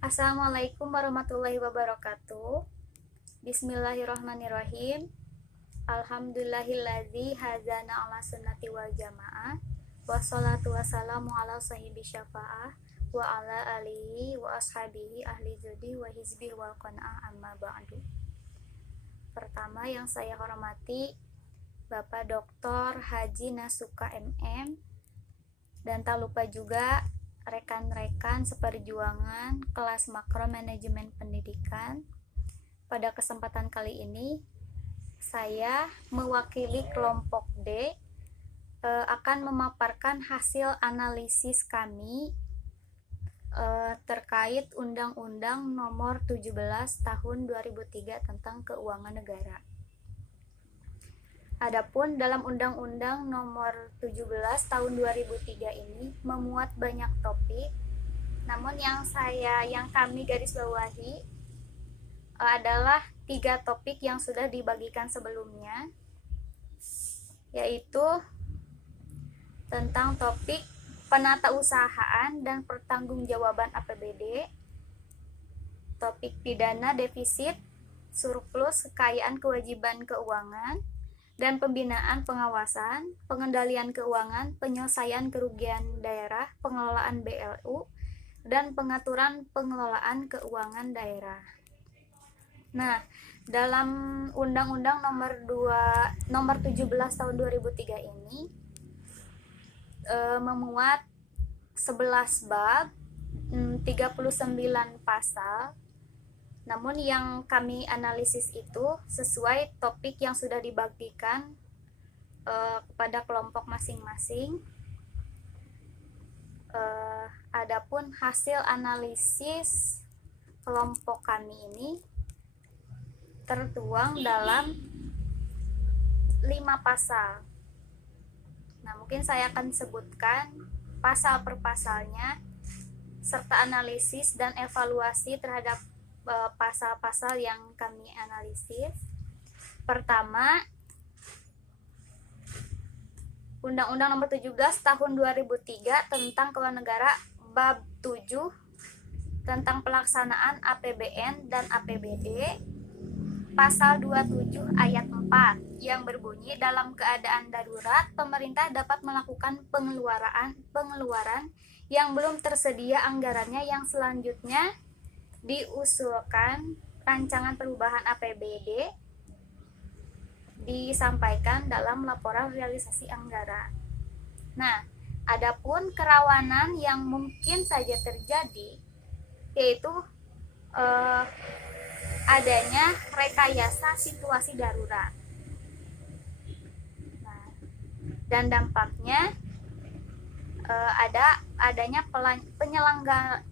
Assalamualaikum warahmatullahi wabarakatuh. Bismillahirrahmanirrahim. Alhamdulillahilladzi hazana ala sunnati wal jamaah. Wassalatu wassalamu ala sahibi syafa'ah wa ala alihi wa ashabihi ahli judi wa hizbi wal qana'ah amma ba'du. Pertama yang saya hormati Bapak Dr. Haji Nasuka MM, dan tak lupa juga rekan-rekan seperjuangan kelas makro manajemen pendidikan. Pada kesempatan kali ini saya mewakili kelompok D akan memaparkan hasil analisis kami terkait Undang-Undang Nomor 17 Tahun 2003 tentang Keuangan Negara. Adapun dalam Undang-Undang Nomor 17 Tahun 2003 ini memuat banyak topik, namun yang kami garis bawahi adalah 3 topik yang sudah dibagikan sebelumnya, yaitu tentang topik penatausahaan dan pertanggungjawaban APBD, topik pidana defisit, surplus, kekayaan kewajiban keuangan, dan pembinaan pengawasan, pengendalian keuangan, penyelesaian kerugian daerah, pengelolaan BLU, dan pengaturan pengelolaan keuangan daerah. Nah, dalam Undang-Undang Nomor 17 Tahun 2003 ini memuat 11 bab, 39 pasal. Namun yang kami analisis itu sesuai topik yang sudah dibagikan kepada kelompok masing-masing. Adapun hasil analisis kelompok kami ini tertuang dalam 5 pasal. Nah, mungkin saya akan sebutkan pasal per pasalnya serta analisis dan evaluasi terhadap pasal-pasal yang kami analisis. Pertama, Undang-Undang Nomor 17 Tahun 2003 tentang Keuangan Negara bab 7 tentang pelaksanaan APBN dan APBD, pasal 27 ayat 4 yang berbunyi dalam keadaan darurat pemerintah dapat melakukan pengeluaran yang belum tersedia anggarannya yang selanjutnya diusulkan rancangan perubahan APBD disampaikan dalam laporan realisasi anggaran. Nah, adapun kerawanan yang mungkin saja terjadi yaitu adanya rekayasa situasi darurat. Nah, dan dampaknya adanya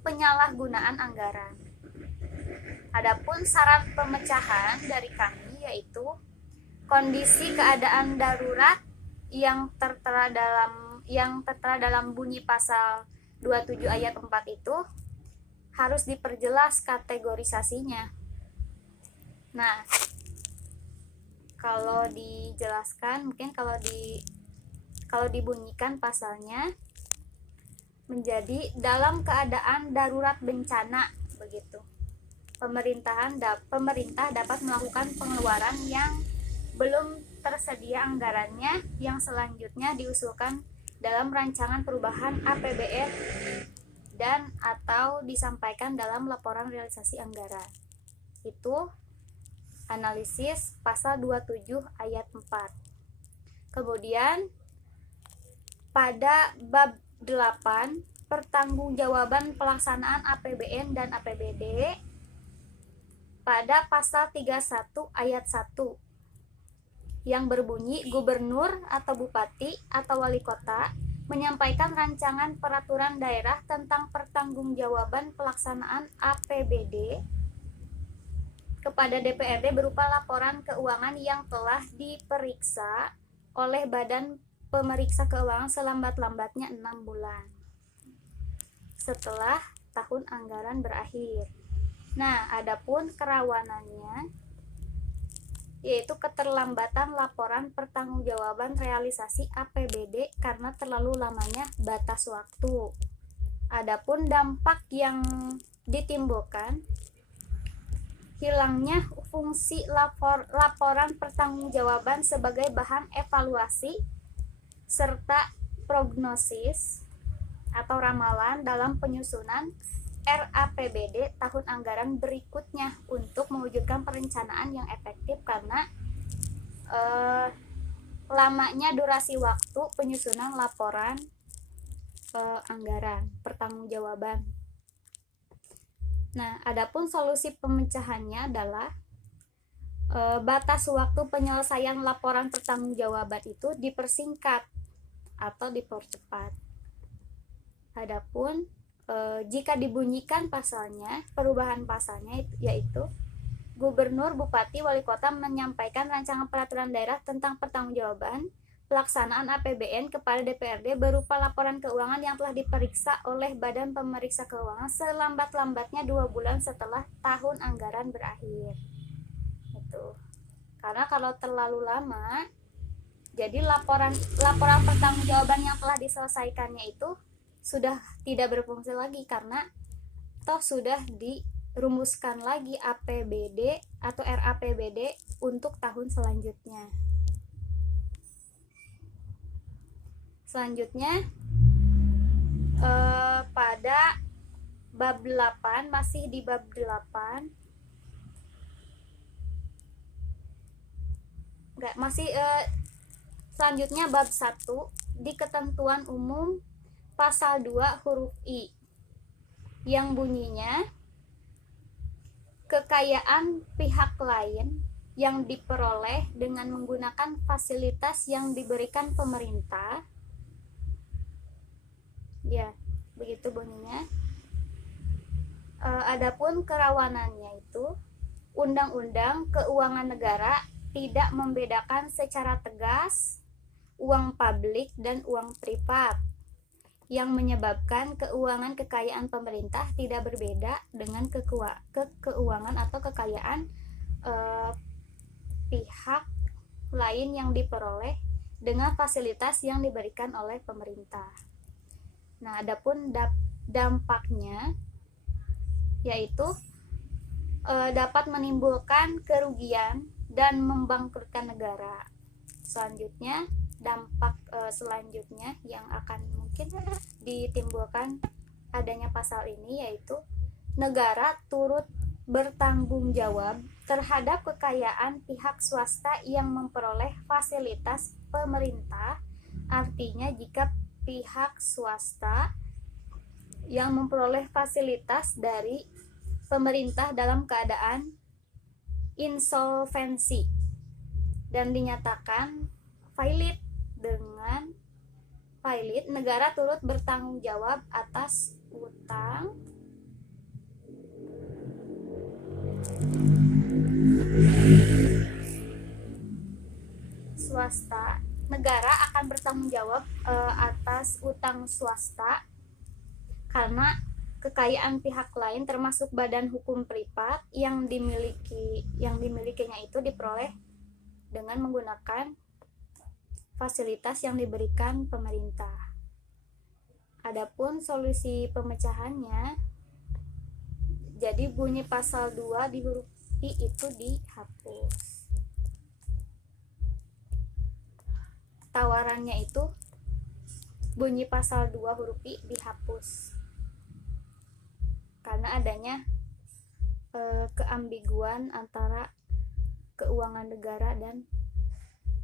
penyalahgunaan anggaran. Adapun saran pemecahan dari kami yaitu kondisi keadaan darurat yang tertera dalam bunyi pasal 27 ayat 4 itu harus diperjelas kategorisasinya. Nah, kalau dijelaskan mungkin kalau dibunyikan pasalnya menjadi dalam keadaan darurat bencana begitu. Pemerintah dapat melakukan pengeluaran yang belum tersedia anggarannya yang selanjutnya diusulkan dalam rancangan perubahan APBN dan atau disampaikan dalam laporan realisasi anggaran. Itu analisis pasal 27 ayat 4. Kemudian pada bab 8 pertanggungjawaban pelaksanaan APBN dan APBD, pada pasal 31 ayat 1 yang berbunyi gubernur atau bupati atau wali kota menyampaikan rancangan peraturan daerah tentang pertanggungjawaban pelaksanaan APBD kepada DPRD berupa laporan keuangan yang telah diperiksa oleh Badan Pemeriksa Keuangan selambat-lambatnya 6 bulan setelah tahun anggaran berakhir. Nah, adapun kerawanannya yaitu keterlambatan laporan pertanggungjawaban realisasi APBD karena terlalu lamanya batas waktu. Adapun dampak yang ditimbulkan hilangnya fungsi laporan pertanggungjawaban sebagai bahan evaluasi serta prognosis atau ramalan dalam penyusunan RAPBD tahun anggaran berikutnya untuk mewujudkan perencanaan yang efektif karena lamanya durasi waktu penyusunan laporan anggaran pertanggungjawaban. Nah, adapun solusi pemecahannya adalah batas waktu penyelesaian laporan pertanggungjawaban itu dipersingkat atau dipercepat. Adapun jika dibunyikan pasalnya, perubahan pasalnya yaitu Gubernur, Bupati, Wali Kota menyampaikan rancangan peraturan daerah tentang pertanggungjawaban pelaksanaan APBN kepada DPRD berupa laporan keuangan yang telah diperiksa oleh Badan Pemeriksa Keuangan selambat-lambatnya 2 bulan setelah tahun anggaran berakhir. Itu. Karena kalau terlalu lama, jadi laporan pertanggungjawaban yang telah diselesaikannya itu sudah tidak berfungsi lagi karena toh sudah dirumuskan lagi APBD atau RAPBD untuk tahun selanjutnya. Selanjutnya pada bab 8, masih di bab 8 selanjutnya bab 1 di ketentuan umum pasal 2 huruf I yang bunyinya kekayaan pihak lain yang diperoleh dengan menggunakan fasilitas yang diberikan pemerintah. Ya, begitu bunyinya. Adapun kerawanannya itu Undang-Undang Keuangan Negara tidak membedakan secara tegas uang publik dan uang privat, yang menyebabkan keuangan kekayaan pemerintah tidak berbeda dengan keuangan atau kekayaan pihak lain yang diperoleh dengan fasilitas yang diberikan oleh pemerintah. Nah, adapun dampaknya yaitu dapat menimbulkan kerugian dan membangkrutkan negara. Selanjutnya, dampak selanjutnya yang akan mungkin ditimbulkan adanya pasal ini yaitu negara turut bertanggung jawab terhadap kekayaan pihak swasta yang memperoleh fasilitas pemerintah. Artinya jika pihak swasta yang memperoleh fasilitas dari pemerintah dalam keadaan insolvensi dan dinyatakan valid, dengan valid negara turut bertanggung jawab atas utang swasta. Negara akan bertanggung jawab atas utang swasta karena kekayaan pihak lain termasuk badan hukum privat yang dimilikinya itu diperoleh dengan menggunakan fasilitas yang diberikan pemerintah. Adapun solusi pemecahannya, jadi bunyi pasal 2 di huruf I itu dihapus. Tawarannya itu bunyi pasal 2 huruf I dihapus karena adanya keambiguan antara keuangan negara dan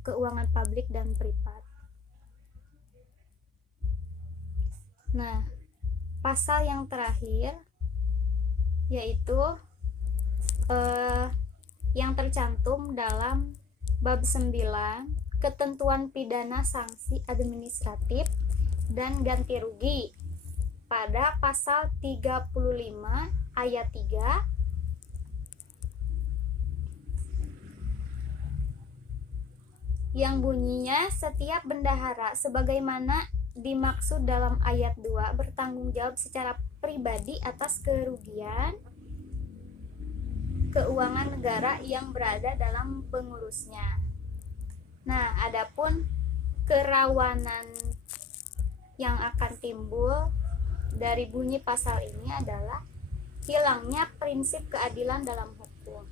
keuangan publik dan privat. Nah, pasal yang terakhir yaitu yang tercantum dalam bab 9 ketentuan pidana sanksi administratif dan ganti rugi pada pasal 35 ayat 3 yang bunyinya setiap bendahara sebagaimana dimaksud dalam ayat 2 bertanggung jawab secara pribadi atas kerugian keuangan negara yang berada dalam pengurusnya. Nah, adapun kerawanan yang akan timbul dari bunyi pasal ini adalah hilangnya prinsip keadilan dalam hukum.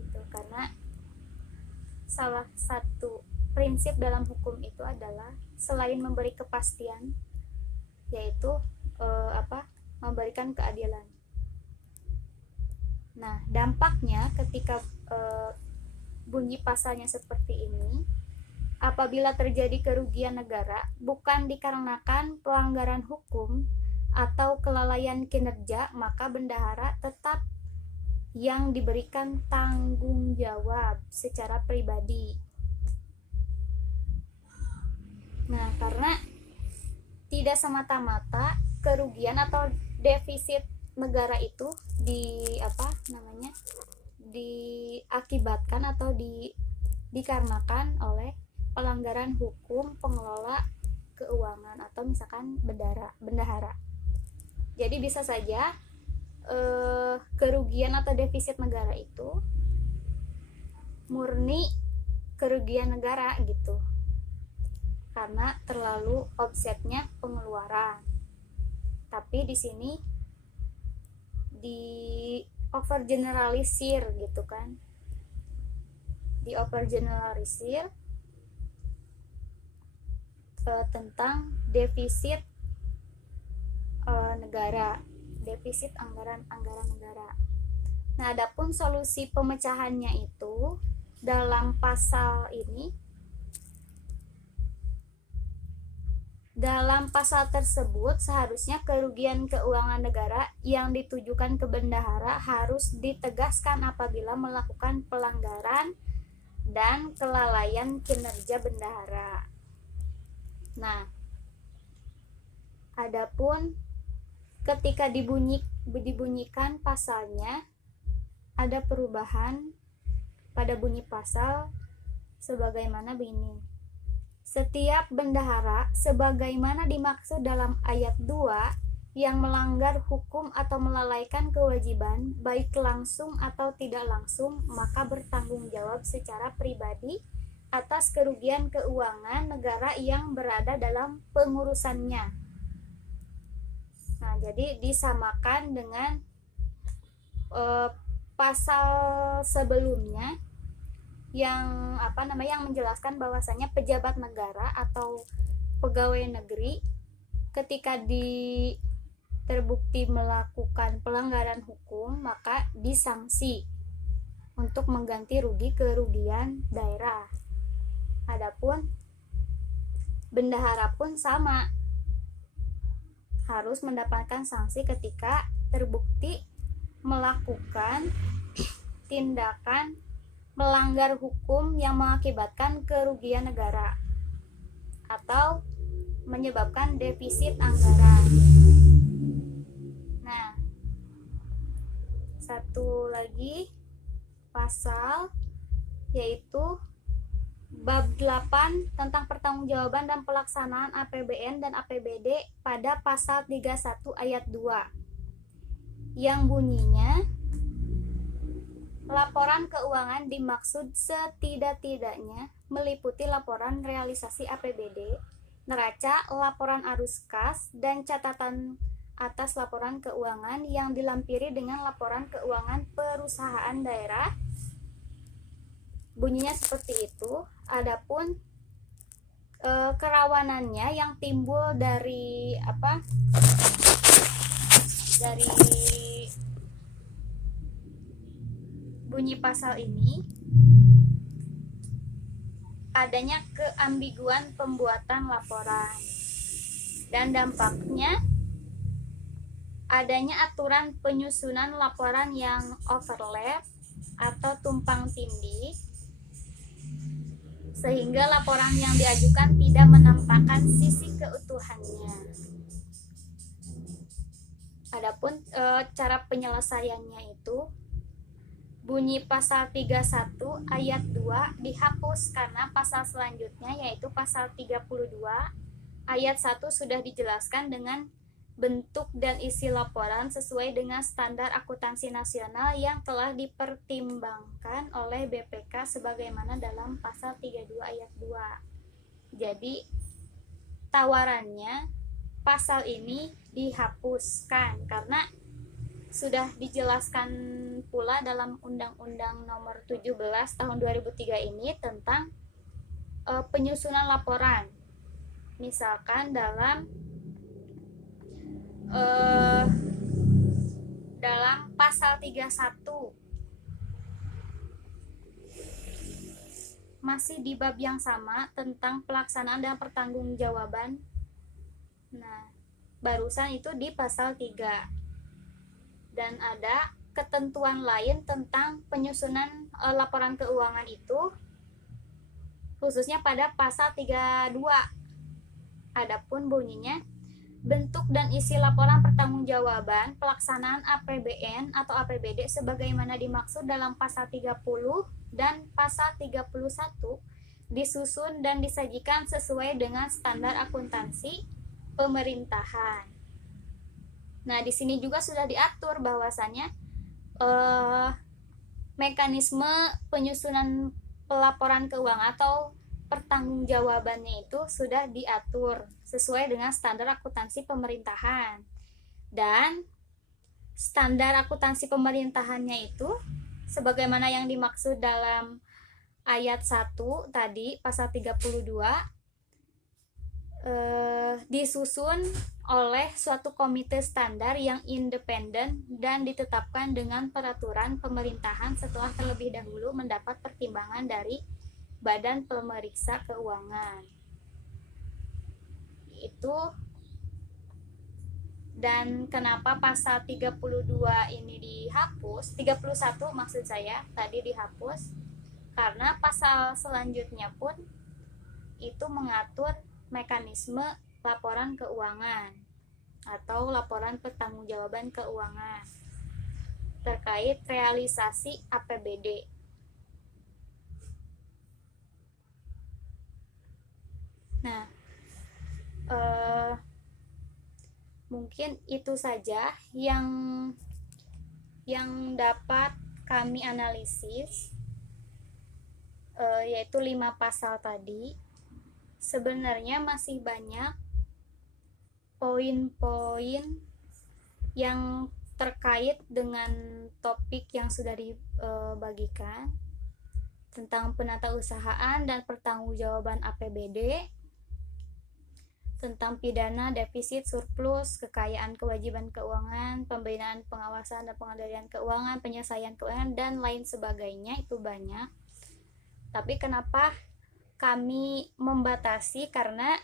Gitu, karena salah satu prinsip dalam hukum itu adalah selain memberi kepastian, yaitu memberikan keadilan. Nah, dampaknya ketika bunyi pasalnya seperti ini, apabila terjadi kerugian negara bukan dikarenakan pelanggaran hukum atau kelalaian kinerja, maka bendahara tetap yang diberikan tanggung jawab secara pribadi. Nah, karena tidak semata-mata kerugian atau defisit negara itu diakibatkan atau dikarenakan oleh pelanggaran hukum pengelola keuangan atau misalkan bendahara. Jadi bisa saja kerugian atau defisit negara itu murni kerugian negara gitu, karena terlalu offsetnya pengeluaran. Tapi di sini di overgeneralisir gitu kan, di overgeneralisir tentang defisit negara, defisit anggaran negara. Nah, adapun solusi pemecahannya itu dalam pasal ini, dalam pasal tersebut seharusnya kerugian keuangan negara yang ditujukan ke bendahara harus ditegaskan apabila melakukan pelanggaran dan kelalaian kinerja bendahara. Nah, adapun ketika dibunyikan pasalnya, ada perubahan pada bunyi pasal sebagaimana begini. Setiap bendahara sebagaimana dimaksud dalam ayat 2 yang melanggar hukum atau melalaikan kewajiban baik langsung atau tidak langsung, maka bertanggung jawab secara pribadi atas kerugian keuangan negara yang berada dalam pengurusannya. Nah, jadi disamakan dengan pasal sebelumnya yang yang menjelaskan bahwasanya pejabat negara atau pegawai negeri ketika terbukti melakukan pelanggaran hukum maka disanksi untuk mengganti rugi kerugian daerah. Adapun bendahara pun sama, harus mendapatkan sanksi ketika terbukti melakukan tindakan melanggar hukum yang mengakibatkan kerugian negara atau menyebabkan defisit anggaran. Nah, satu lagi pasal yaitu bab 8 tentang pertanggungjawaban dan pelaksanaan APBN dan APBD pada pasal 31 ayat 2 yang bunyinya, laporan keuangan dimaksud setidak-tidaknya meliputi laporan realisasi APBD, neraca, laporan arus kas, dan catatan atas laporan keuangan yang dilampiri dengan laporan keuangan perusahaan daerah. Bunyinya seperti itu. Adapun kerawanannya yang timbul dari dari bunyi pasal ini, adanya keambiguan pembuatan laporan dan dampaknya adanya aturan penyusunan laporan yang overlap atau tumpang tindih sehingga laporan yang diajukan tidak menampakkan sisi keutuhannya. Adapun cara penyelesaiannya itu, bunyi pasal 31 ayat 2 dihapus karena pasal selanjutnya yaitu pasal 32 ayat 1 sudah dijelaskan dengan bentuk dan isi laporan sesuai dengan standar akuntansi nasional yang telah dipertimbangkan oleh BPK sebagaimana dalam pasal 32 ayat 2. Jadi tawarannya pasal ini dihapuskan karena sudah dijelaskan pula dalam Undang-Undang Nomor 17 Tahun 2003 ini tentang penyusunan laporan. Misalkan dalam pasal 31 masih di bab yang sama tentang pelaksanaan dan pertanggungjawaban. Nah, barusan itu di pasal 3. Dan ada ketentuan lain tentang penyusunan laporan keuangan itu khususnya pada pasal 32. Adapun bunyinya, bentuk dan isi laporan pertanggungjawaban pelaksanaan APBN atau APBD sebagaimana dimaksud dalam pasal 30 dan pasal 31 disusun dan disajikan sesuai dengan standar akuntansi pemerintahan. Nah, di sini juga sudah diatur bahwasannya mekanisme penyusunan pelaporan keuangan atau pertanggungjawabannya itu sudah diatur sesuai dengan standar akuntansi pemerintahan. Dan standar akuntansi pemerintahannya itu sebagaimana yang dimaksud dalam ayat 1 tadi pasal 32 disusun oleh suatu komite standar yang independen dan ditetapkan dengan peraturan pemerintahan setelah terlebih dahulu mendapat pertimbangan dari Badan Pemeriksa Keuangan. Itu. Dan kenapa pasal 32 ini dihapus, 31 maksud saya tadi dihapus, karena pasal selanjutnya pun itu mengatur mekanisme laporan keuangan atau laporan pertanggungjawaban keuangan terkait realisasi APBD. Nah, mungkin itu saja yang dapat kami analisis, yaitu 5 pasal tadi. Sebenarnya masih banyak poin-poin yang terkait dengan topik yang sudah dibagikan tentang penatausahaan dan pertanggungjawaban APBD, tentang pidana, defisit, surplus, kekayaan, kewajiban keuangan, pembinaan, pengawasan dan pengendalian keuangan, penyelesaian keuangan, dan lain sebagainya. Itu banyak. Tapi kenapa kami membatasi? Karena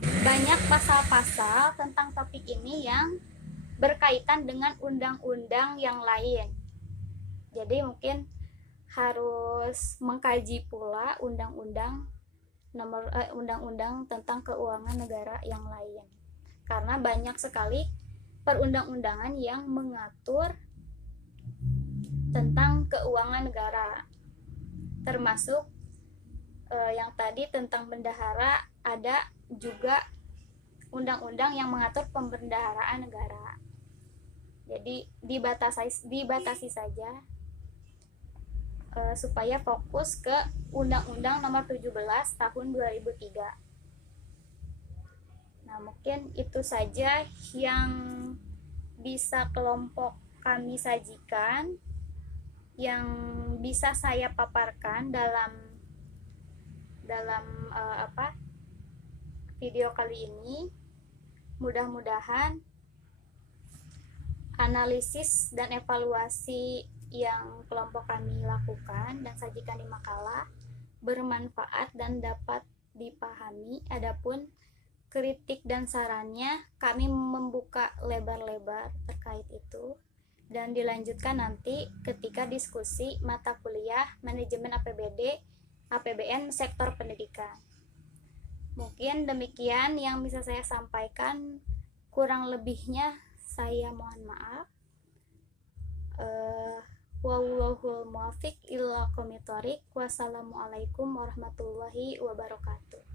banyak pasal-pasal tentang topik ini yang berkaitan dengan undang-undang yang lain. Jadi mungkin harus mengkaji pula undang-undang tentang keuangan negara yang lain, karena banyak sekali perundang-undangan yang mengatur tentang keuangan negara, termasuk yang tadi tentang bendahara. Ada juga undang-undang yang mengatur pembendaharaan negara. Jadi dibatasi saja supaya fokus ke Undang-Undang Nomor 17 Tahun 2003. Nah, mungkin itu saja yang bisa kelompok kami sajikan, yang bisa saya paparkan dalam video kali ini. Mudah-mudahan analisis dan evaluasi yang kelompok kami lakukan dan sajikan di makalah bermanfaat dan dapat dipahami. Adapun kritik dan sarannya kami membuka lebar-lebar terkait itu, dan dilanjutkan nanti ketika diskusi mata kuliah manajemen APBD APBN sektor pendidikan. Mungkin demikian yang bisa saya sampaikan, kurang lebihnya saya mohon maaf. Wallahul muwaffiq ila aqwamit thoriq. Wassalamualaikum warahmatullahi wabarakatuh.